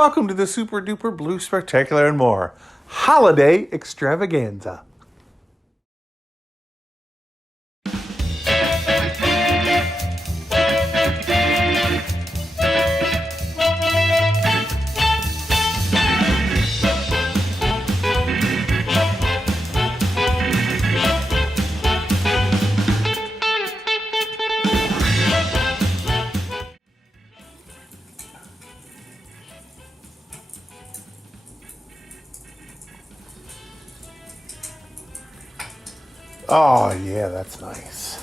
welcome to the Super Duper Blue Spectacular and More Holiday Extravaganza. Oh, yeah, that's nice.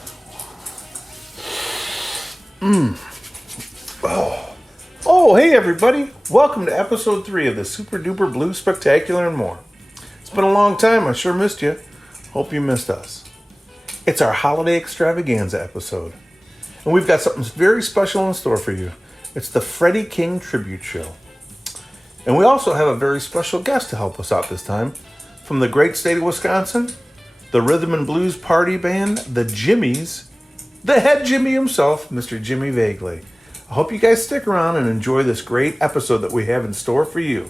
Oh, hey, everybody. Welcome to episode 3 of the Super Duper Blue Spectacular and More. It's been a long time. I sure missed you. Hope you missed us. It's our holiday extravaganza episode. And we've got something very special in store for you. It's the Freddie King Tribute Show. And we also have a very special guest to help us out this time. From the great state of Wisconsin, the Rhythm and Blues Party Band, the Jimmies, the head Jimmy himself, Mr. Jimmy Vagley. I hope you guys stick around and enjoy this great episode that we have in store for you.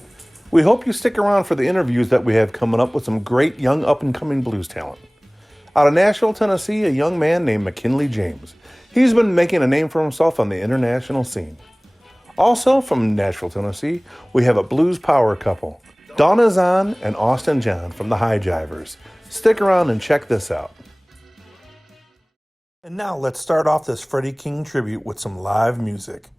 We hope you stick around for the interviews that we have coming up with some great young up-and-coming blues talent. Out of Nashville, Tennessee, a young man named McKinley James. He's been making a name for himself on the international scene. Also from Nashville, Tennessee, we have a blues power couple, Donna Zahn and Austin John from the High Jivers. Stick around and check this out. And now let's start off this Freddie King tribute with some live music.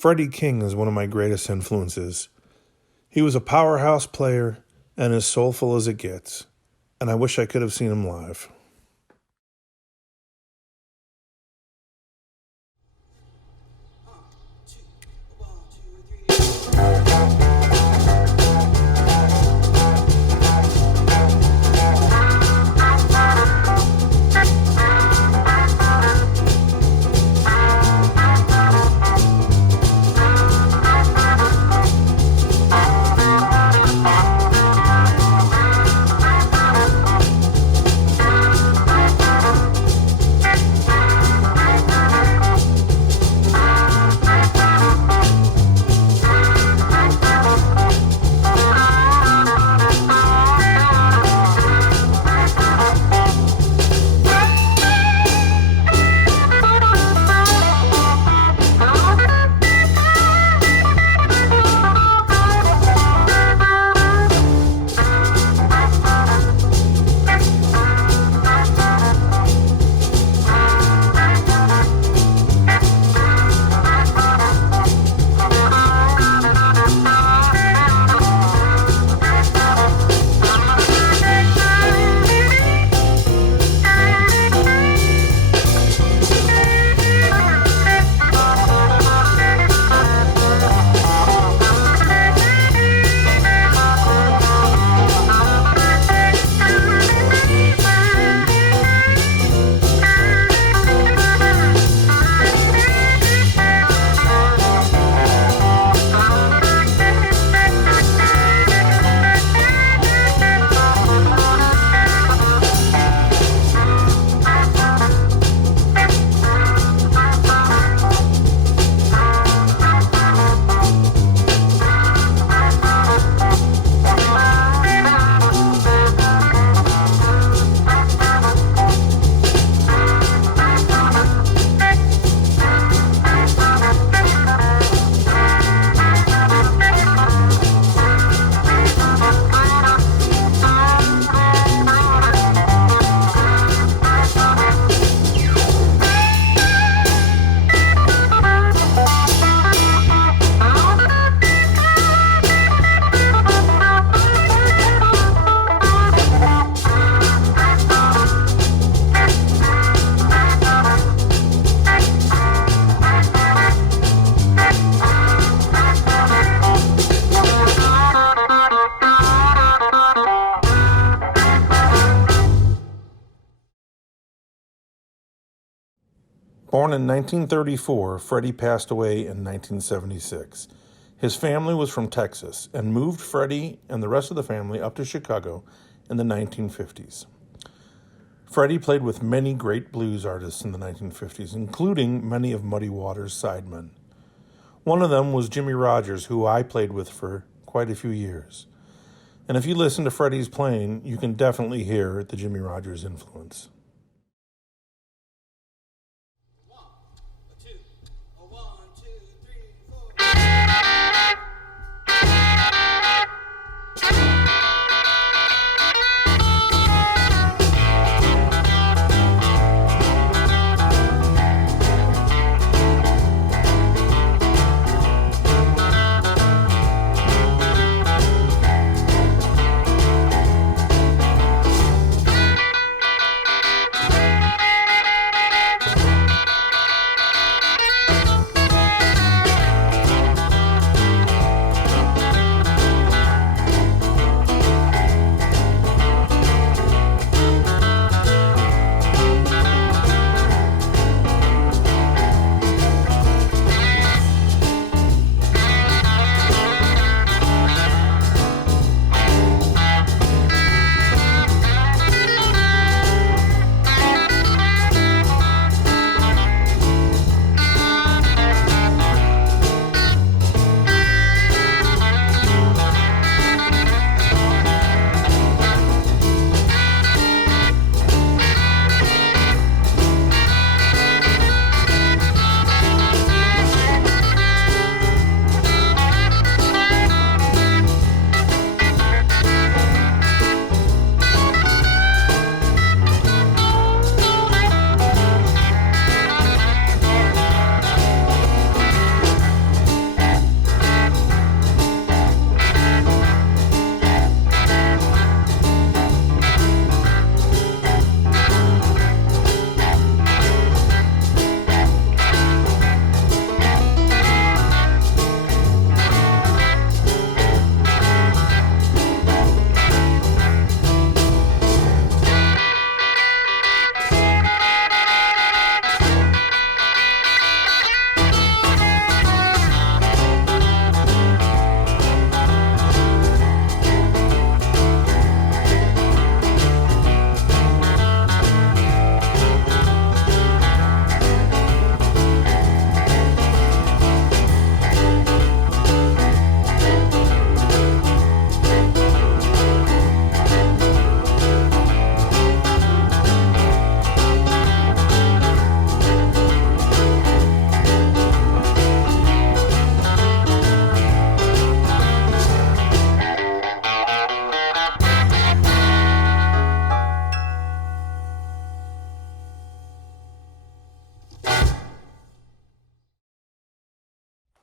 Freddie King is one of my greatest influences. He was a powerhouse player and as soulful as it gets, and I wish I could have seen him live. Born in 1934, Freddie passed away in 1976. His family was from Texas and moved Freddie and the rest of the family up to Chicago in the 1950s. Freddie played with many great blues artists in the 1950s, including many of Muddy Waters' sidemen. One of them was Jimmy Rogers, who I played with for quite a few years. And if you listen to Freddie's playing, you can definitely hear the Jimmy Rogers influence.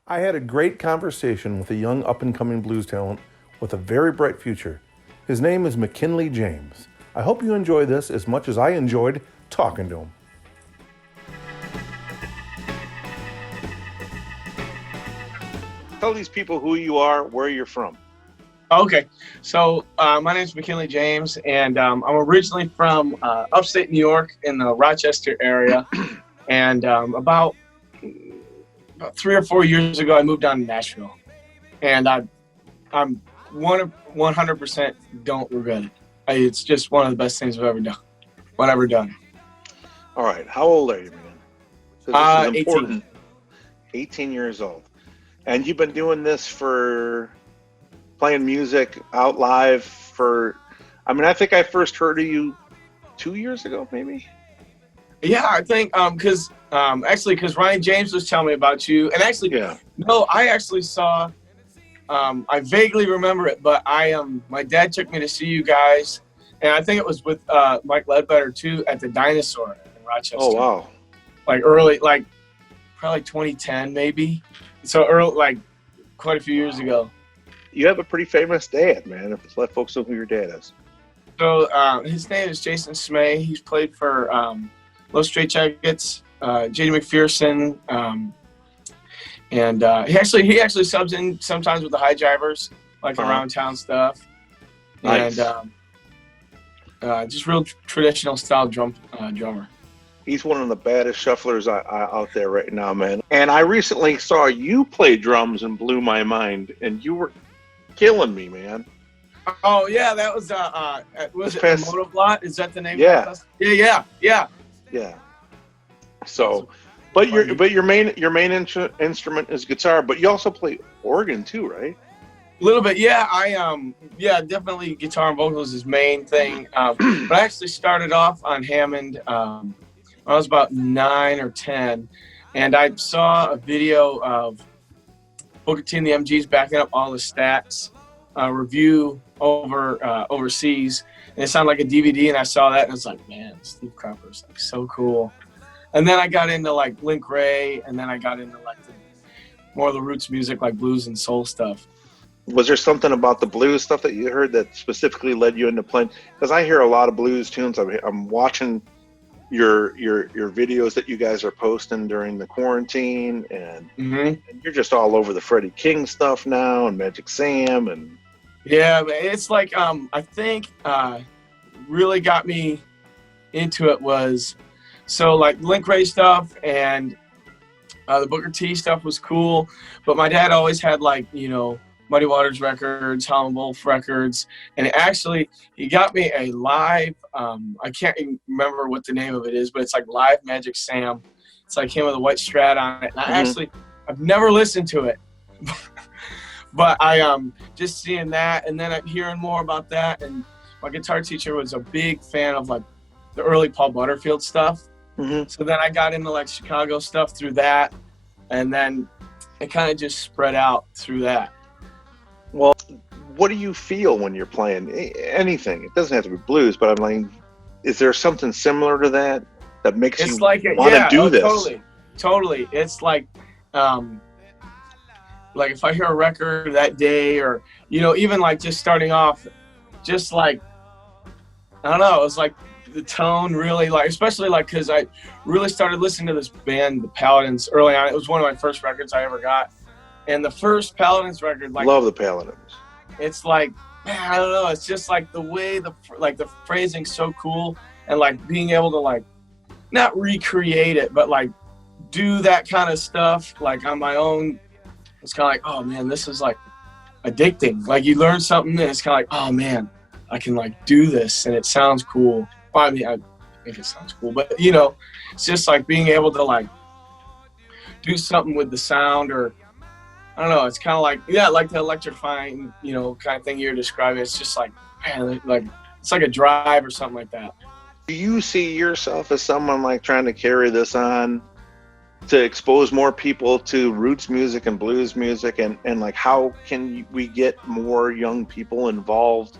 I had a great conversation with a young up-and-coming blues talent with a very bright future. His name is McKinley James. I hope you enjoy this as much as I enjoyed talking to him. Tell these people who you are, where you're from. Okay, so my name is McKinley James, and I'm originally from upstate New York in the Rochester area. And about 3 or 4 years ago, I moved down to Nashville, and I'm 100% don't regret it. It's just one of the best things I've ever done. All right, how old are you, man? This is important. 18. 18 years old. And you've been doing this for playing music out live for, I think I first heard of you 2 years ago, maybe? Yeah, I think because Ryan James was telling me about you. And actually, yeah. No, I actually saw, I vaguely remember it, but my dad took me to see you guys. And I think it was with Mike Ledbetter, too, at the Dinosaur in Rochester. Oh, wow. Probably 2010, maybe. So early, quite a few years ago. You have a pretty famous dad, man. Let folks know who your dad is. So his name is Jason Smay. He's played for Los Straitjackets, J.D. McPherson, and he actually subs in sometimes with the High Drivers, around town stuff. Nice. And just real traditional style drummer. He's one of the baddest shufflers out there right now, man. And I recently saw you play drums and blew my mind, and you were killing me, man. Oh yeah, that was Motovlot? Is that the name? Yeah. Of it? Yeah. So, but your main instrument is guitar, but you also play organ too, right? A little bit, yeah. Definitely guitar and vocals is main thing. But I actually started off on Hammond. I was about 9 or 10, and I saw a video of Booker T and the MGs backing up all the stats, review overseas, and it sounded like a DVD, and I saw that, and I was like, man, Steve Cropper's so cool. And then I got into Link Ray, and then I got into more of the roots music, like blues and soul stuff. Was there something about the blues stuff that you heard that specifically led you into playing? Because I hear a lot of blues tunes. I'm watching your videos that you guys are posting during the quarantine, and, and you're just all over the Freddie King stuff now and Magic Sam, and yeah, it's I think really got me into it was Link Ray stuff and the Booker T stuff was cool, but my dad always had Muddy Waters records, Howlin' Wolf records, and actually he got me a live, I can't even remember what the name of it is, but it's live Magic Sam. It's him with a white Strat on it. And I've never listened to it, but I just seeing that, and then I'm hearing more about that, and my guitar teacher was a big fan of the early Paul Butterfield stuff. So then I got into Chicago stuff through that, and then it kind of just spread out through that. Well, what do you feel when you're playing anything? It doesn't have to be blues, but is there something similar to that makes you want to do this? Totally. It's if I hear a record that day, or even just starting off, just I don't know, it's the tone really, especially because I really started listening to this band, the Paladins, early on. It was one of my first records I ever got. And the first Paladins record, love the Paladins. It's man, I don't know. It's just the way the phrasing's so cool, and being able to not recreate it, but do that kind of stuff on my own. It's kind of oh man, this is addicting. You learn something, and it's kind of oh man, I can do this, and it sounds cool. Well, I think it sounds cool, but it's just being able to do something with the sound, or I don't know. It's kind of the electrifying, kind of thing you're describing. It's just man, it's a drive or something like that. Do you see yourself as someone trying to carry this on to expose more people to roots music and blues music, and how can we get more young people involved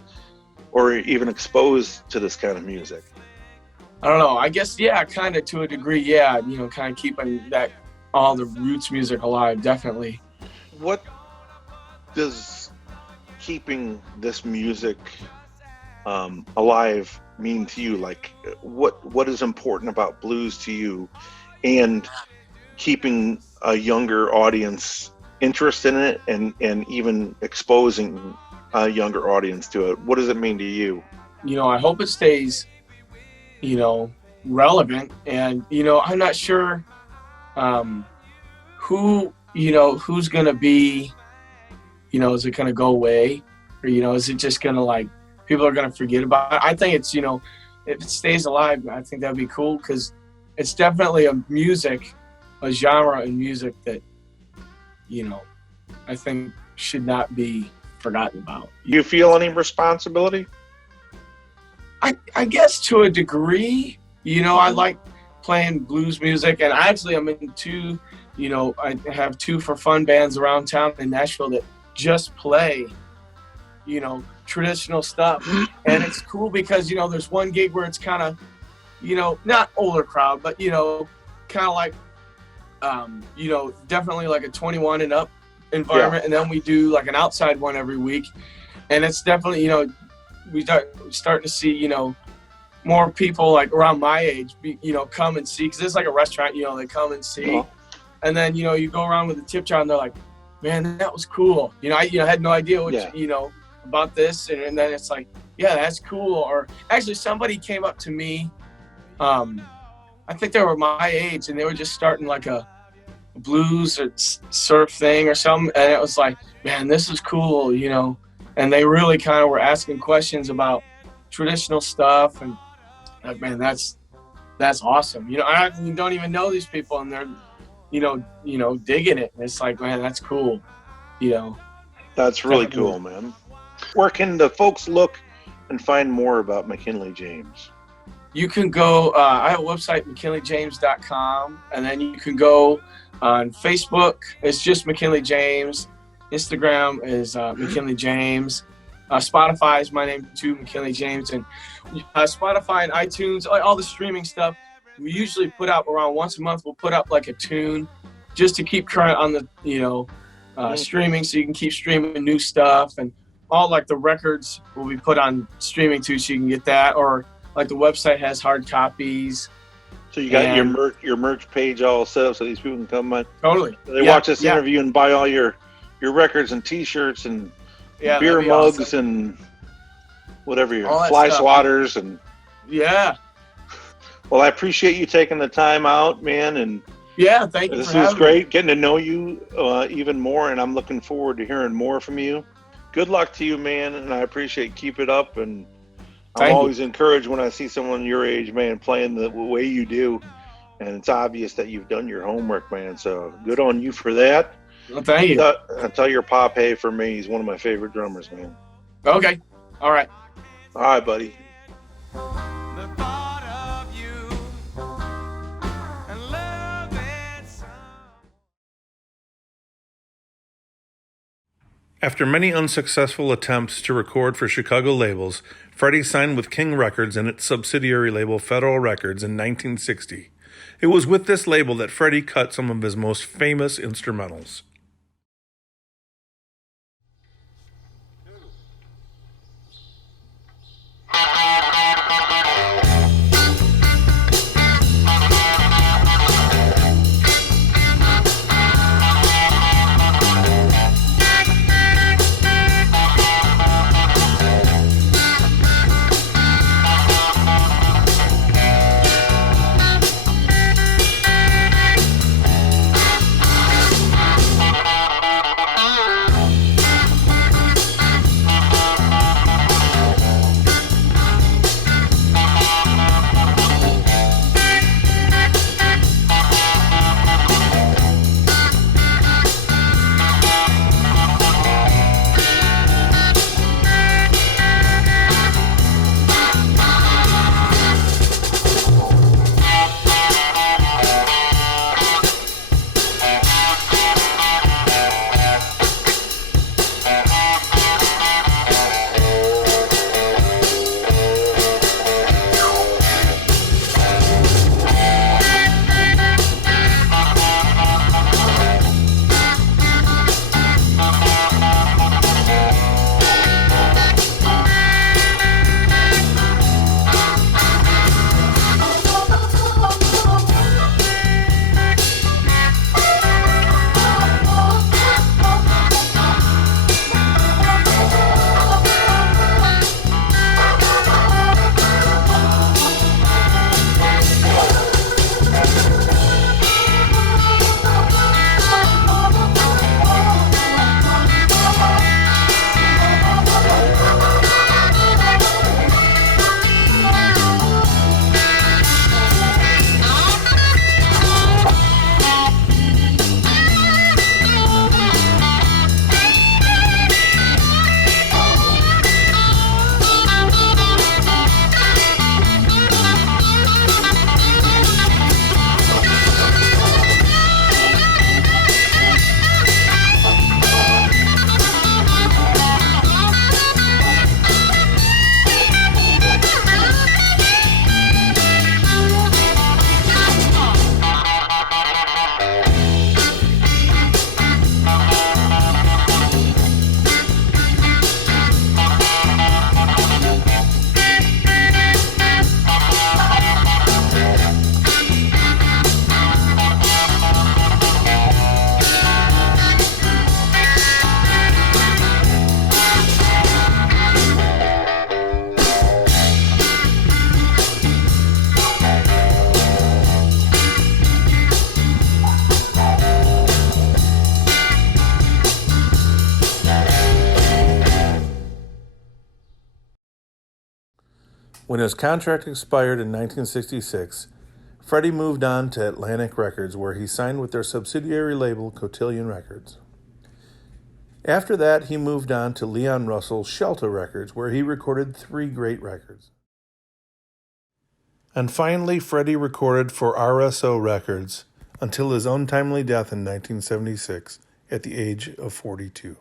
or even exposed to this kind of music? I don't know. I guess, yeah, kind of to a degree, yeah. Kind of keeping all the roots music alive, definitely. what does keeping this music alive mean to you? Like, what is important about blues to you, and keeping a younger audience interested in it, and even exposing a younger audience to it? What does it mean to you? I hope it stays, relevant. And, I'm not sure who's going to be, is it going to go away? Or, is it just going to, like, people are going to forget about it? I think it's, if it stays alive, I think that'd be cool, because it's definitely a genre in music that, I think should not be forgotten about. Do you feel any responsibility? I guess to a degree, I like playing blues music, and I'm in two, I have two for fun bands around town in Nashville that just play, traditional stuff. And it's cool because, there's one gig where it's kind of, not older crowd, but, kind of like, definitely like a 21 and up environment. Yeah. And then we do like an outside one every week. And it's definitely, we start to see, more people like around my age, come and see, because it's like a restaurant, they come and see. Uh-huh. And then, you go around with a tip jar and they're like, man, that was cool. I had no idea what, about this. And then it's like, yeah, that's cool. Or actually somebody came up to me, I think they were my age, and they were just starting like a blues or surf thing or something. And it was like, man, this is cool, and they really kind of were asking questions about traditional stuff. And like, man, that's awesome. I don't even know these people, and they're, digging it. And it's like, man, that's cool. That's really cool, man. Where can the folks look and find more about McKinley James? You can go, I have a website, mckinleyjames.com, and then you can go on Facebook. It's just McKinley James. Instagram is McKinley James. Spotify is my name too, McKinley James. And Spotify and iTunes, all the streaming stuff, we usually put out around once a month. We'll put up like a tune just to keep current on the, streaming, so you can keep streaming new stuff. And all like the records will be put on streaming too, so you can get that. Or like the website has hard copies. So you got your merch page all set up so these people can come on. Totally. They watch this interview and buy all your records and T-shirts and beer mugs, awesome. And whatever, your fly swatters and. Yeah. Well, I appreciate you taking the time out, man, and thank you. This was great getting to know you even more, and I'm looking forward to hearing more from you. Good luck to you, man, and I appreciate. Keep it up, and I'm always encouraged when I see someone your age, man, playing the way you do, and it's obvious that you've done your homework, man. So good on you for that. Well, thank you. I'll tell your pop, hey, for me, he's one of my favorite drummers, man. Okay. All right. All right, buddy. After many unsuccessful attempts to record for Chicago labels, Freddie signed with King Records and its subsidiary label Federal Records in 1960. It was with this label that Freddie cut some of his most famous instrumentals. When his contract expired in 1966, Freddie moved on to Atlantic Records, where he signed with their subsidiary label, Cotillion Records. After that, he moved on to Leon Russell's Shelter Records, where he recorded 3 great records. And finally, Freddie recorded for RSO Records until his untimely death in 1976 at the age of 42.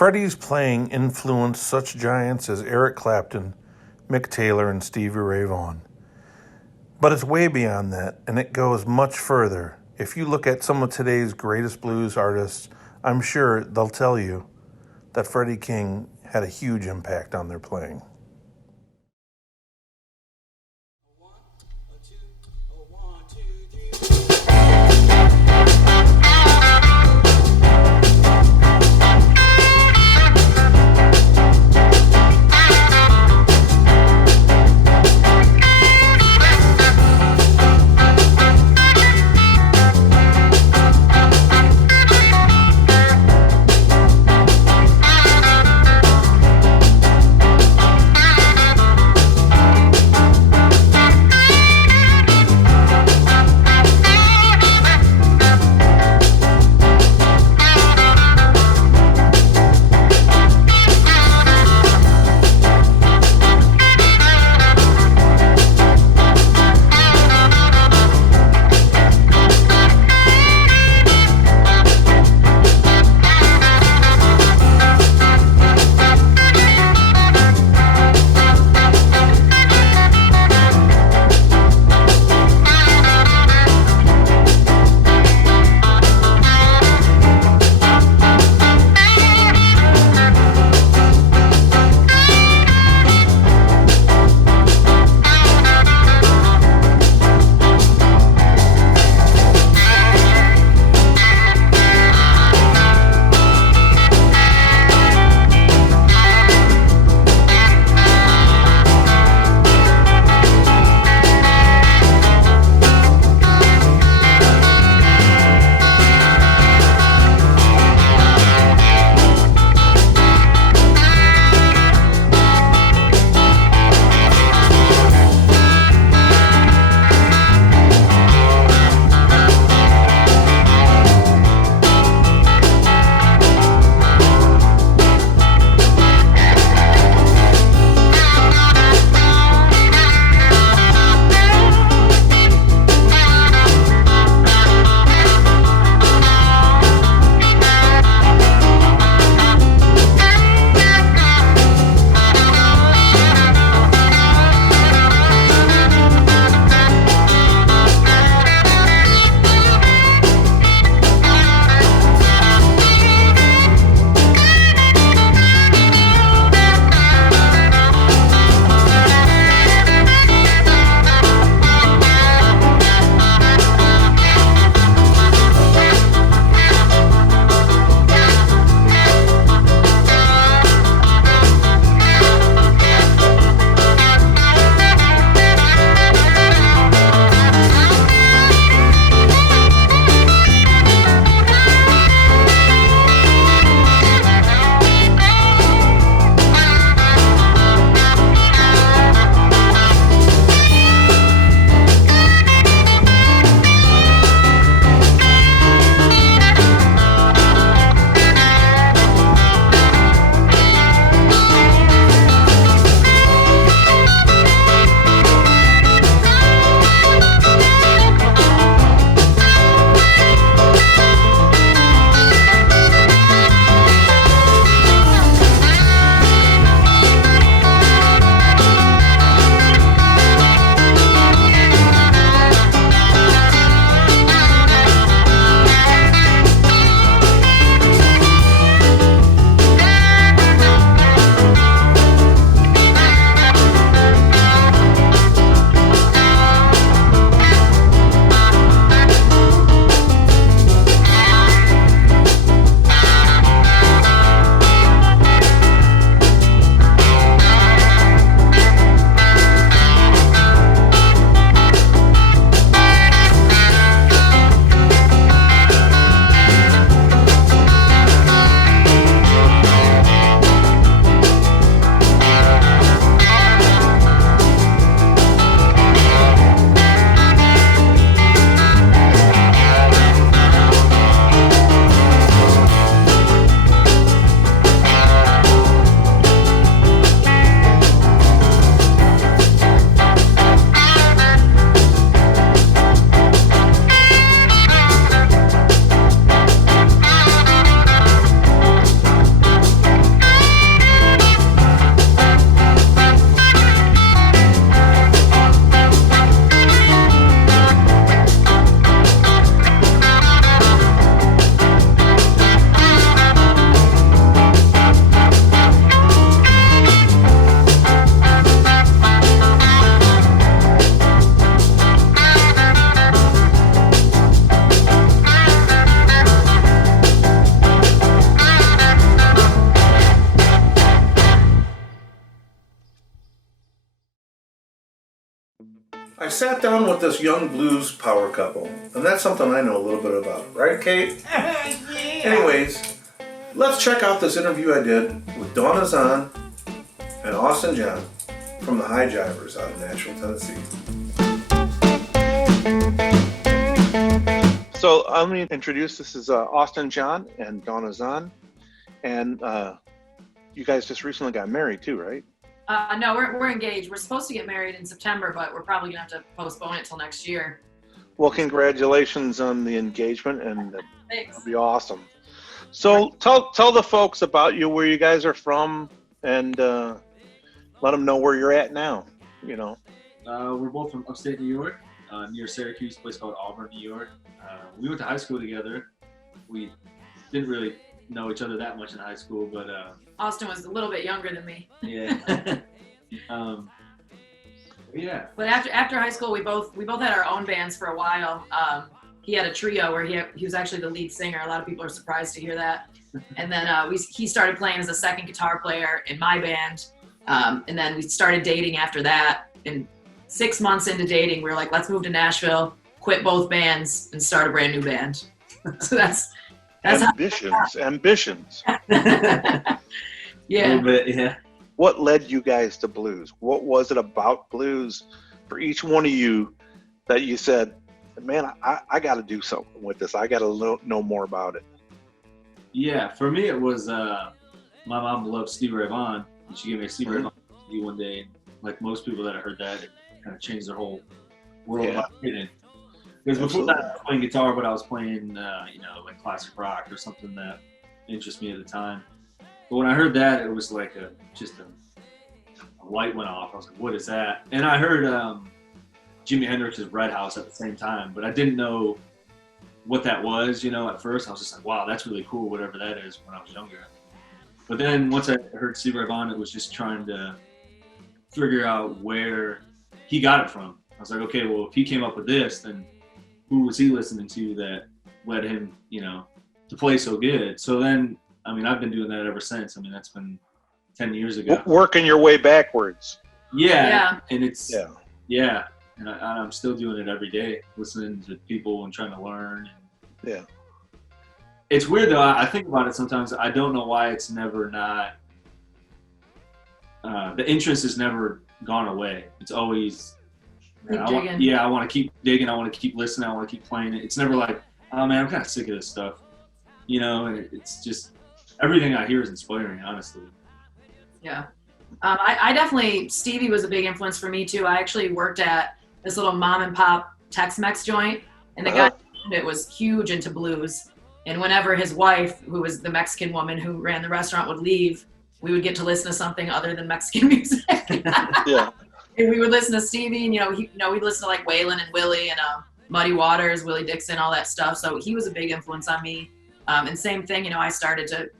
Freddie's playing influenced such giants as Eric Clapton, Mick Taylor, and Stevie Ray Vaughan. But it's way beyond that, and it goes much further. If you look at some of today's greatest blues artists, I'm sure they'll tell you that Freddie King had a huge impact on their playing. I sat down with this young blues power couple, and that's something I know a little bit about, right, Kate? Yeah. Anyways, let's check out this interview I did with Donna Zahn and Austin John from the High Jivers out of Nashville, Tennessee. So let me introduce. This is Austin John and Donna Zahn, and you guys just recently got married too, right? No, we're engaged. We're supposed to get married in September, but we're probably gonna have to postpone it till next year. Well, congratulations on the engagement, and Thanks. it'll be awesome. So tell the folks about you, where you guys are from, and let them know where you're at now. You know. We're both from upstate New York, near Syracuse, a place called Auburn, New York. We went to high school together. We didn't really know each other that much in high school, but Austin was a little bit younger than me. yeah. Yeah. But after high school, we both had our own bands for a while. He had a trio where he was actually the lead singer. A lot of people are surprised to hear that. And then he started playing as a second guitar player in my band. And then we started dating after that. And 6 months into dating, we were like, let's move to Nashville, quit both bands, and start a brand new band. So that's ambitions. Yeah. A little bit, yeah. What led you guys to blues? What was it about blues for each one of you that you said, man, I got to do something with this. I got to know more about it. Yeah, for me, it was my mom loved Stevie Ray Vaughan, and she gave me a Stevie Ray Vaughan CD one day. Like most people that heard that, it kind of changed their whole world about hitting. Because before that, I was playing guitar, but I was playing, like classic rock or something that interested me at the time. But when I heard that, it was like a light went off. I was like, what is that? And I heard Jimi Hendrix's Red House at the same time, but I didn't know what that was, at first. I was just like, wow, that's really cool, whatever that is, when I was younger. But then once I heard Stevie Ray Vaughan, it was just trying to figure out where he got it from. I was like, okay, well, if he came up with this, then who was he listening to that led him, to play so good? So then, I've been doing that ever since. That's been 10 years ago. Working your way backwards. Yeah. And it's, yeah. And I'm still doing it every day, listening to people and trying to learn. Yeah. It's weird, though. I think about it sometimes. I don't know why it's never not, the interest has never gone away. It's always, I want to keep digging. I want to keep listening. I want to keep playing it. It's never like, oh man, I'm kind of sick of this stuff. And it's just, everything I hear is inspiring, honestly. Yeah. I definitely, Stevie was a big influence for me too. I actually worked at this little mom and pop Tex-Mex joint, and the guy that was huge into blues. And whenever his wife, who was the Mexican woman who ran the restaurant, would leave, we would get to listen to something other than Mexican music. Yeah. And we would listen to Stevie, and we'd listen to like Waylon and Willie and Muddy Waters, Willie Dixon, all that stuff. So he was a big influence on me. And same thing, I started to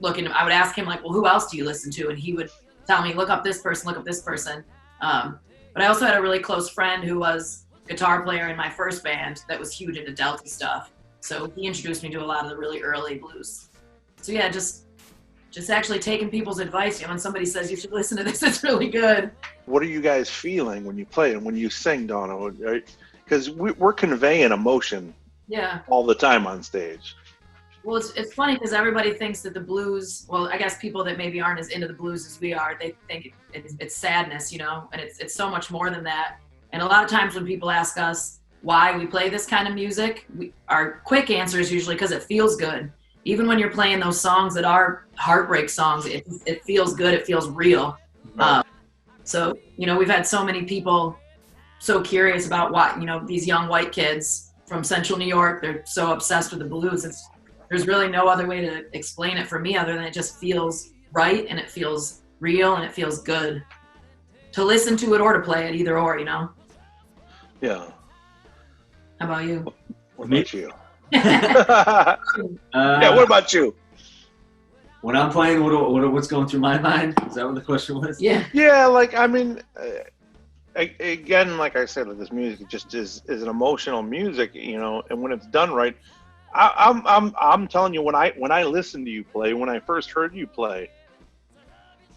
look into. I would ask him like, well, who else do you listen to? And he would tell me, look up this person, look up this person. But I also had a really close friend who was a guitar player in my first band that was huge into Delta stuff. So he introduced me to a lot of the really early blues. So yeah, just actually taking people's advice. When somebody says you should listen to this, it's really good. What are you guys feeling when you play and when you sing, Donna? Because we're conveying emotion all the time on stage. Well, it's funny because everybody thinks that the blues, well, I guess people that maybe aren't as into the blues as we are, they think it's sadness, and it's so much more than that. And a lot of times when people ask us why we play this kind of music, our quick answer is usually because it feels good. Even when you're playing those songs that are heartbreak songs, it feels good, it feels real. So, we've had so many people so curious about why, these young white kids from Central New York, they're so obsessed with the blues. There's really no other way to explain it for me other than it just feels right and it feels real and it feels good to listen to it or to play it, either or, Yeah. How about you? What about you? Yeah, what about you? When I'm playing, what's going through my mind? Is that what the question was? Yeah. Yeah, again, like I said, this music just is an emotional music, and when it's done right, I'm telling you, when I listened to you play, when I first heard you play,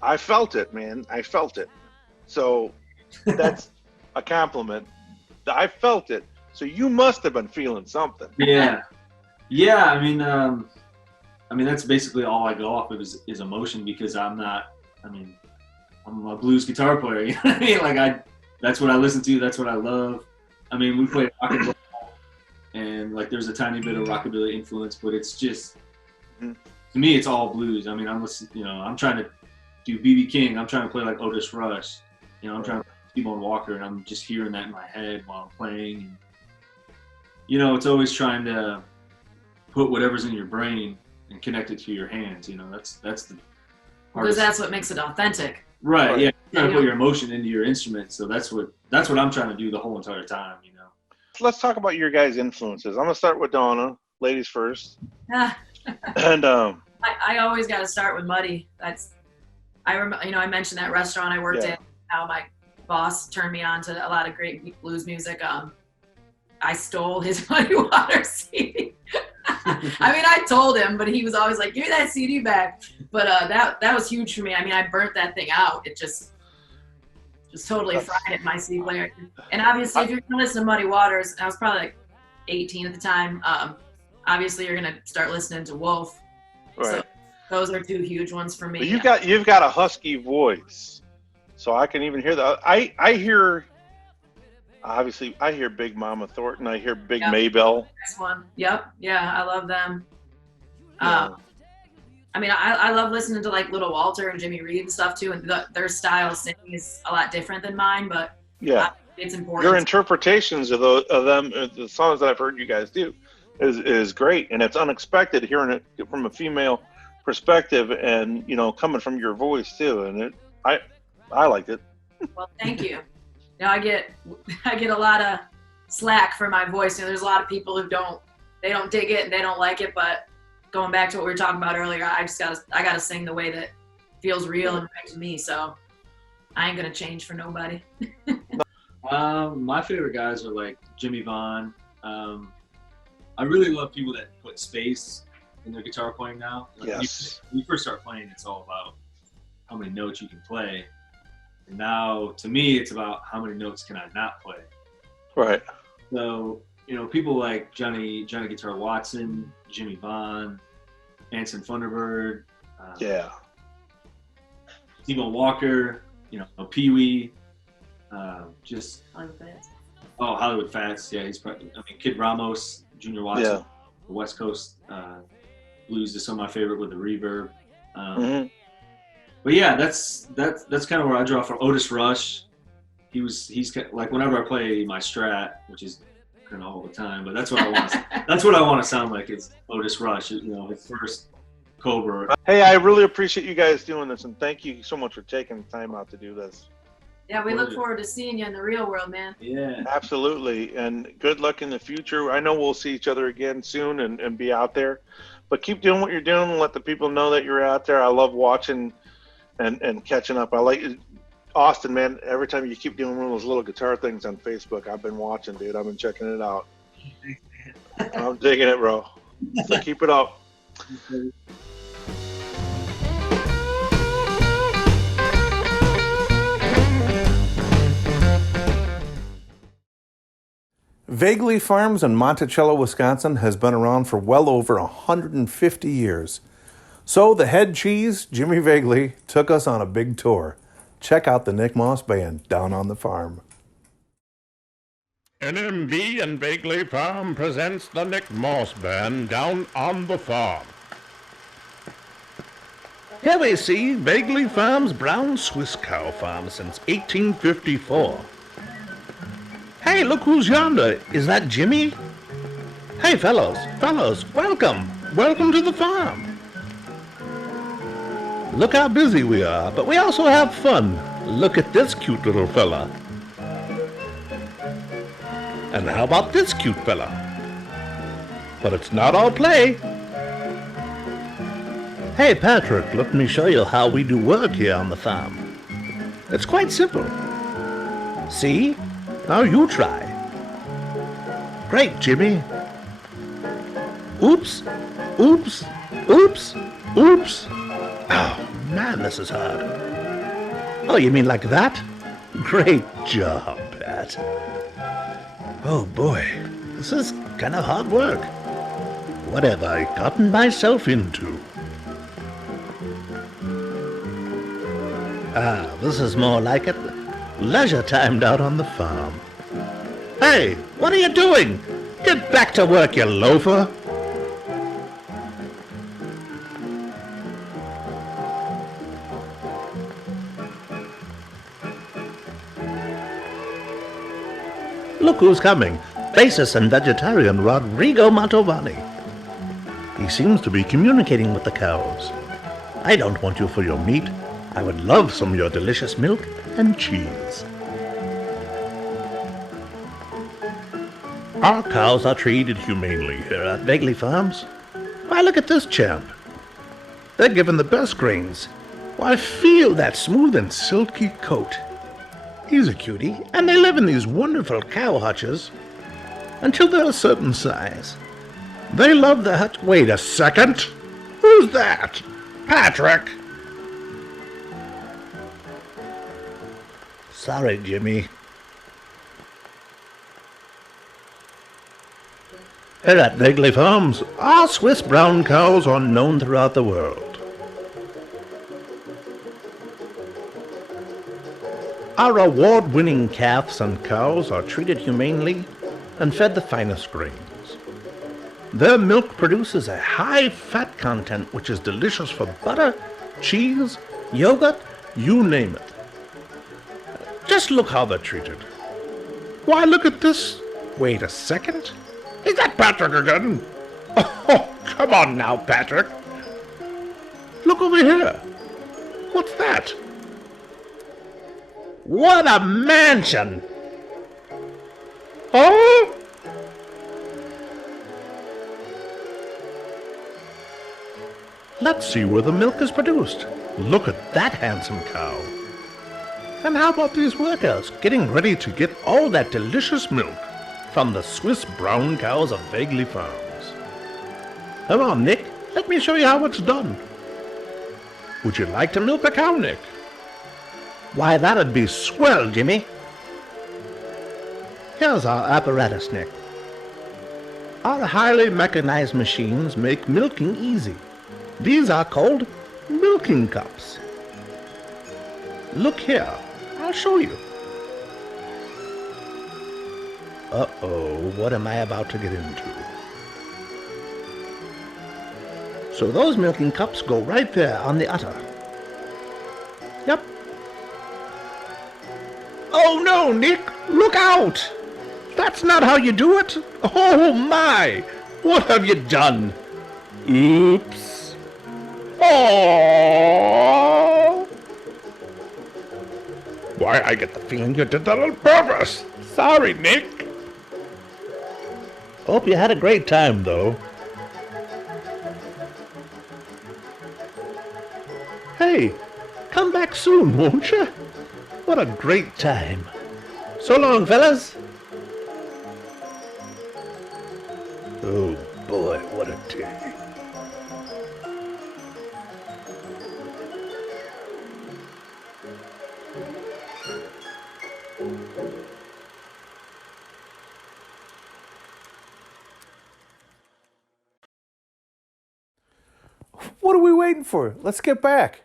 I felt it, man. I felt it. So that's a compliment. I felt it. So you must have been feeling something. Yeah. I mean, that's basically all I go off of is emotion, because I'm a blues guitar player. You know what I mean? Like that's what I listen to. That's what I love. I mean, we play rock and roll, and like there's a tiny bit of rockabilly influence, but it's just to me, it's all blues. I mean, I'm trying to do B.B. King. I'm trying to play like Otis Rush. I'm trying to play T-Bone Walker, and I'm just hearing that in my head while I'm playing. And, it's always trying to put whatever's in your brain and connect it to your hands. That's the because that's what makes it authentic. Right. Yeah. You're trying to put your emotion into your instrument, so that's what I'm trying to do the whole entire time. Let's talk about your guys' influences. I'm gonna start with Donna. Ladies first. And I always got to start with Muddy. I remember, I mentioned that restaurant I worked in. How my boss turned me on to a lot of great blues music. I stole his Muddy Waters CD. I mean, I told him, but he was always like, "Give me that CD back." But that was huge for me. I mean, I burnt that thing out. It just totally fried it, my CD player. And obviously, if you're gonna listen to Muddy Waters, I was probably like 18 at the time. Obviously, you're gonna start listening to Wolf. right. So those are two huge ones for me. But you've got a husky voice, so I can even hear that. I hear. Obviously, I hear Big Mama Thornton. I hear Big Maybelle. Next one. Yep. Yeah, I love them. Yeah. I mean, I love listening to like Little Walter and Jimmy Reed and stuff too, and their style of singing is a lot different than mine, but it's important. Your interpretations of them, the songs that I've heard you guys do, is great, and it's unexpected hearing it from a female perspective, and coming from your voice too, and I liked it. Well, thank you. I get a lot of slack for my voice. There's a lot of people who don't dig it and they don't like it, but going back to what we were talking about earlier, I gotta sing the way that feels real and right to me. So I ain't gonna change for nobody. My favorite guys are like Jimmy Vaughn. I really love people that put space in their guitar playing now. Like yes. When you first start playing, it's all about how many notes you can play. And now, to me, it's about how many notes can I not play. Right. So, people like Johnny Guitar Watson, Jimmy Vaughn, Anson Thunderbird, T-Bone Walker, Pee Wee, Hollywood Fats. Yeah, he's probably. Kid Ramos, Junior Watson, the West Coast blues is some of my favorite with the reverb. But yeah, that's kind of where I draw from. Otis Rush, he's like whenever I play my Strat, which is kind of all the time, but that's what I want. That's what I want to sound like is Otis Rush. His first Cobra. Hey, I really appreciate you guys doing this, and thank you so much for taking the time out to do this. Yeah, we look forward to seeing you in the real world, man. Yeah, absolutely, and good luck in the future. I know we'll see each other again soon and be out there, but keep doing what you're doing and let the people know that you're out there. I love watching and catching up. I like Austin, man. Every time you keep doing one of those little guitar things on Facebook, I've been watching, dude. I've been checking it out. I'm digging it, bro. So keep it up. Vaguely Farms in Monticello, Wisconsin has been around for well over 150 years. So the head cheese, Jimmy Vaguely, took us on a big tour. Check out the Nick Moss Band down on the farm. NMB and Vaguely Farm presents the Nick Moss Band down on the farm. Here we see Vaguely Farm's brown Swiss cow farm since 1854. Hey, look who's yonder. Is that Jimmy? Hey, fellows, welcome. Welcome to the farm. Look how busy we are, but we also have fun. Look at this cute little fella. And how about this cute fella? But it's not all play. Hey, Patrick, let me show you how we do work here on the farm. It's quite simple. See? Now you try. Great, Jimmy. Oops, oops, oops, oops. Oh, man, this is hard. Oh, you mean like that? Great job, Pat. Oh boy, this is kind of hard work. What have I gotten myself into? Ah, this is more like it. Leisure timed out on the farm. Hey, what are you doing? Get back to work, you loafer! Look who's coming. Bassist and vegetarian Rodrigo Mantovani. He seems to be communicating with the cows. I don't want you for your meat. I would love some of your delicious milk and cheese. Our cows are treated humanely here at Vaguely Farms. Why, look at this champ. They're given the best grains. Why, feel that smooth and silky coat. He's a cutie, and they live in these wonderful cow hutches until they're a certain size. They love the hut. Wait a second. Who's that? Patrick. Sorry, Jimmy. Here at Vaguely Farms, our Swiss brown cows are known throughout the world. Our award-winning calves and cows are treated humanely and fed the finest grains. Their milk produces a high fat content which is delicious for butter, cheese, yogurt, you name it. Just look how they're treated. Why, look at this. Wait a second. Is that Patrick again? Oh, come on now, Patrick. Look over here. What's that? What a mansion! Oh! Let's see where the milk is produced. Look at that handsome cow. And how about these workers getting ready to get all that delicious milk from the Swiss brown cows of Vaguely Farms? Come on, Nick. Let me show you how it's done. Would you like to milk a cow, Nick? Why, that'd be swell, Jimmy. Here's our apparatus, Nick. Our highly mechanized machines make milking easy. These are called milking cups. Look here. I'll show you. Uh-oh, what am I about to get into? So those milking cups go right there on the udder. Yep. Oh no, Nick! Look out! That's not how you do it! Oh my! What have you done? Oops. Oh! Why, I get the feeling you did that on purpose. Sorry, Nick. Hope you had a great time, though. Hey, come back soon, won't you? What a great time. So long, fellas. Oh boy, what a day. What are we waiting for? Let's get back.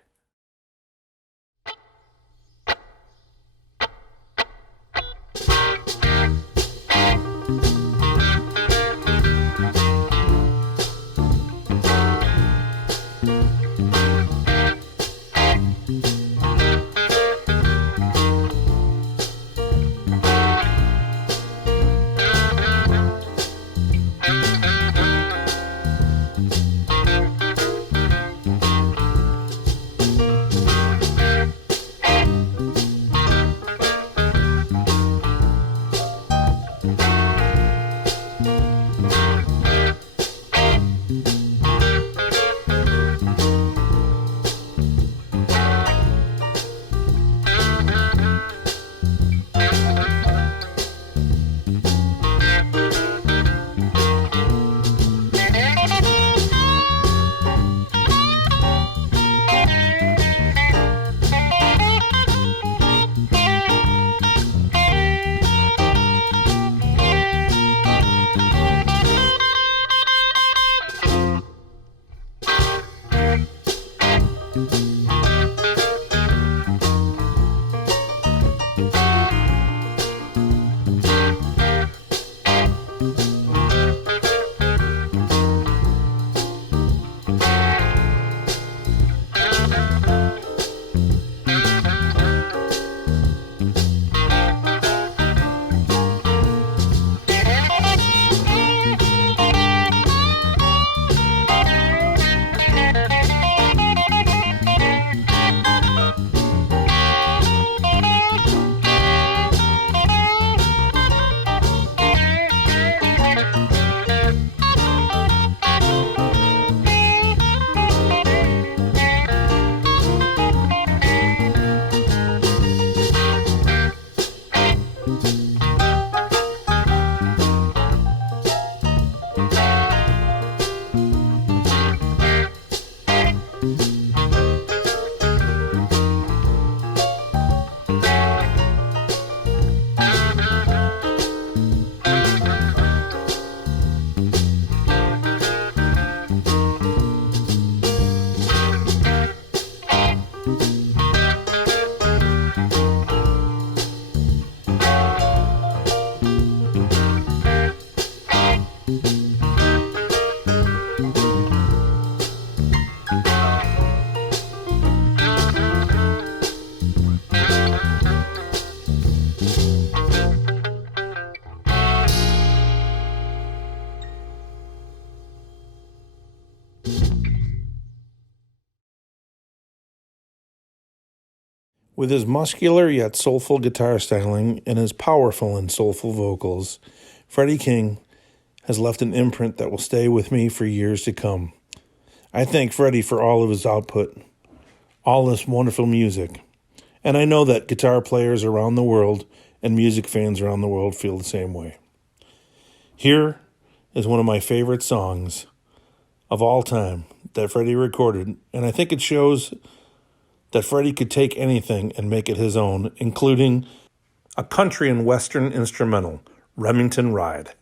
With his muscular yet soulful guitar styling and his powerful and soulful vocals, Freddie King has left an imprint that will stay with me for years to come. I thank Freddie for all of his output, all this wonderful music, and I know that guitar players around the world and music fans around the world feel the same way. Here is one of my favorite songs of all time that Freddie recorded, and I think it shows that Freddie could take anything and make it his own, including a country and western instrumental, Remington Ride.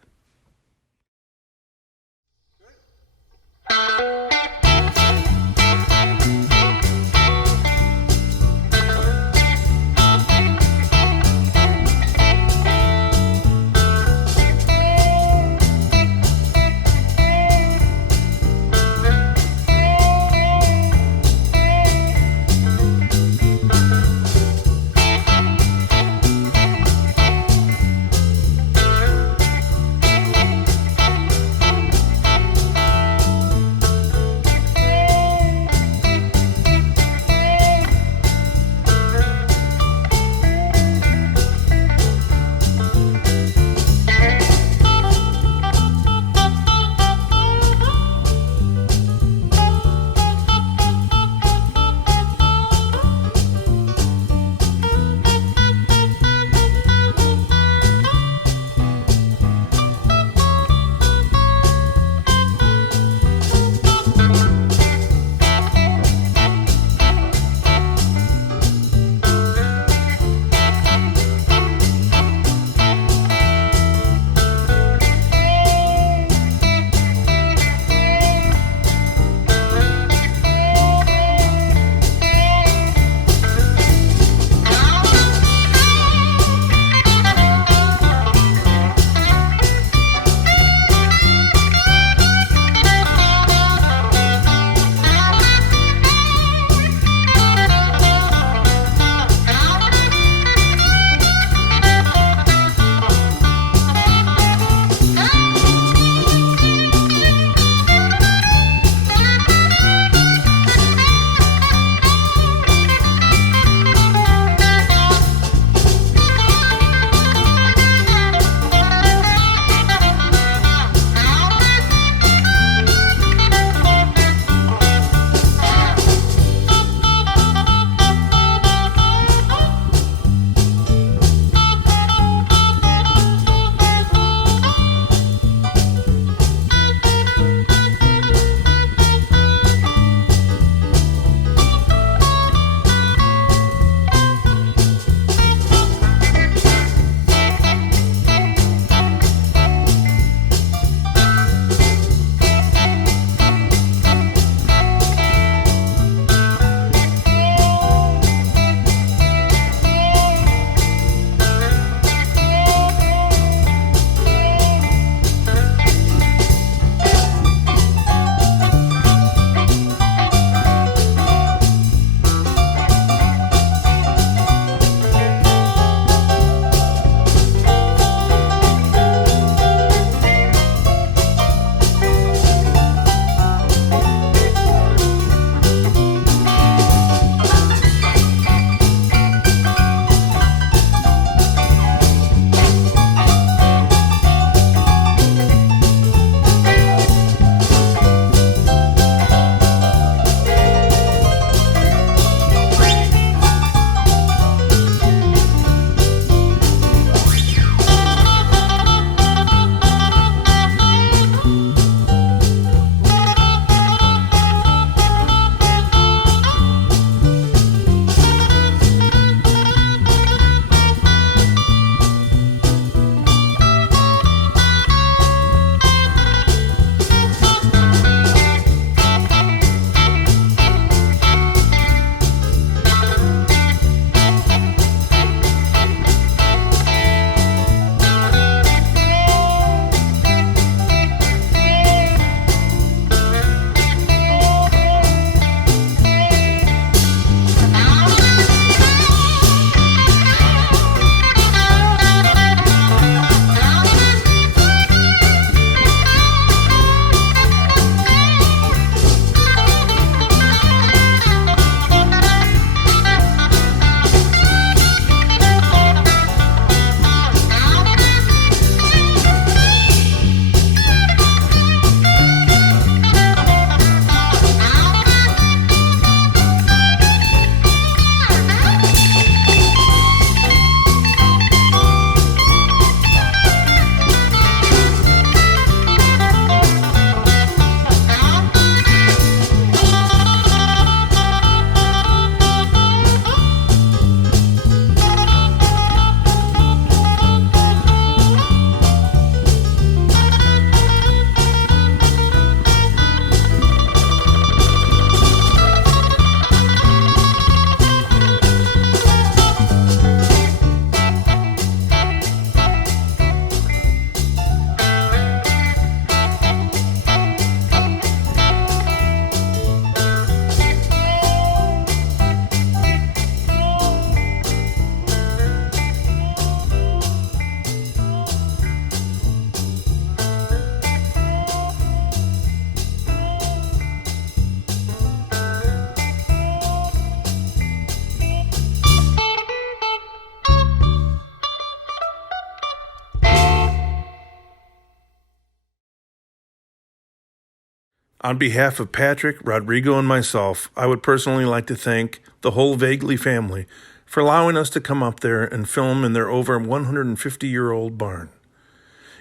On behalf of Patrick, Rodrigo, and myself, I would personally like to thank the whole Vaguely family for allowing us to come up there and film in their over 150-year-old barn,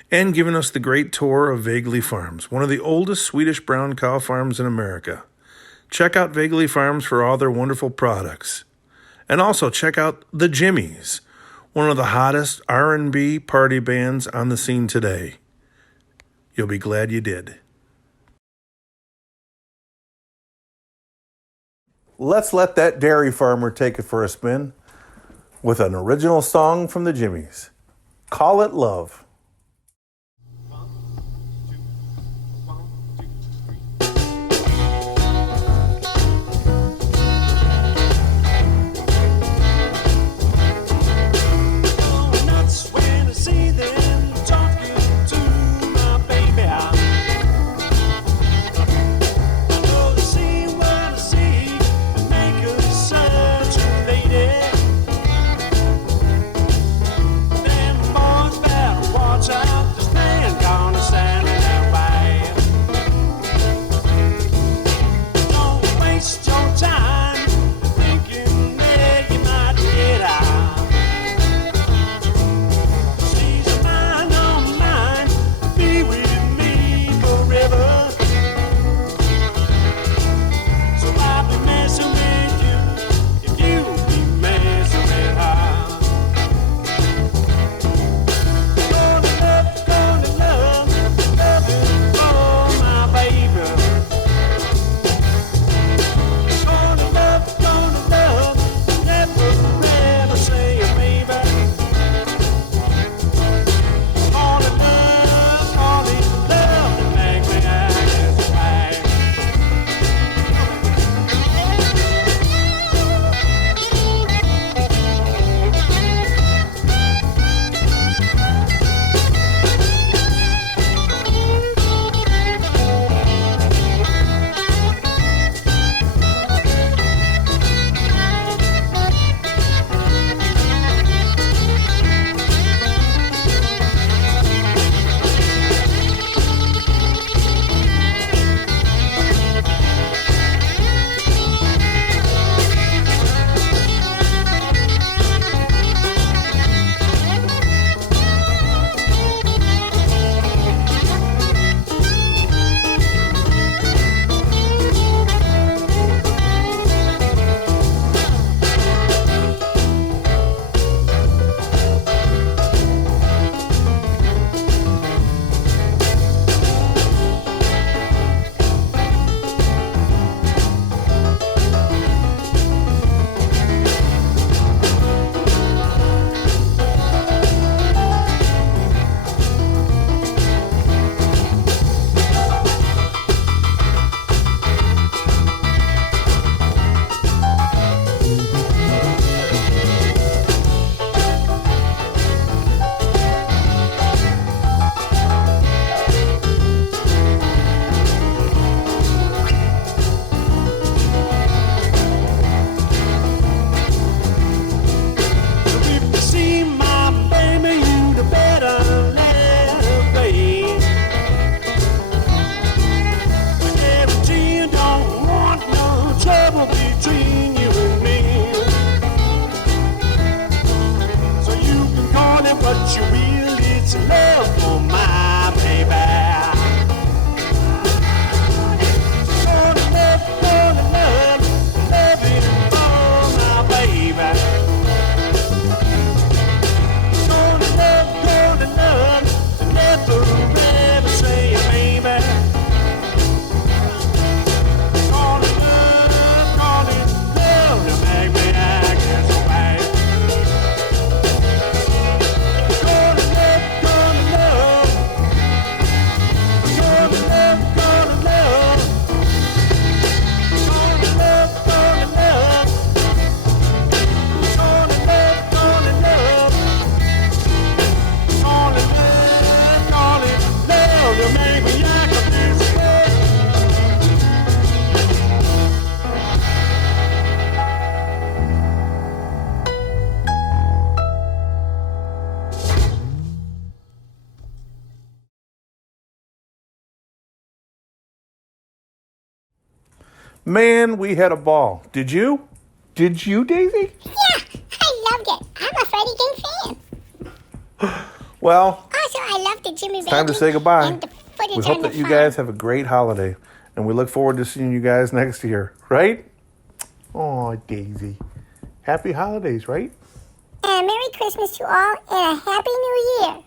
and giving us the great tour of Vaguely Farms, one of the oldest Swedish brown cow farms in America. Check out Vaguely Farms for all their wonderful products. And also check out the Jimmies, one of the hottest R&B party bands on the scene today. You'll be glad you did. Let's let that dairy farmer take it for a spin with an original song from the Jimmies. Call It Love. Man, we had a ball. Did you? Did you, Daisy? Yeah, I loved it. I'm a Freddie King fan. Well, Also, I love the Jimmy Bagley. time to say goodbye. And the footage We hope on that the you farm. guys have a great holiday. And we look forward to seeing you guys next year, right? Oh, Daisy. Happy holidays, right? And a Merry Christmas to all and a Happy New Year.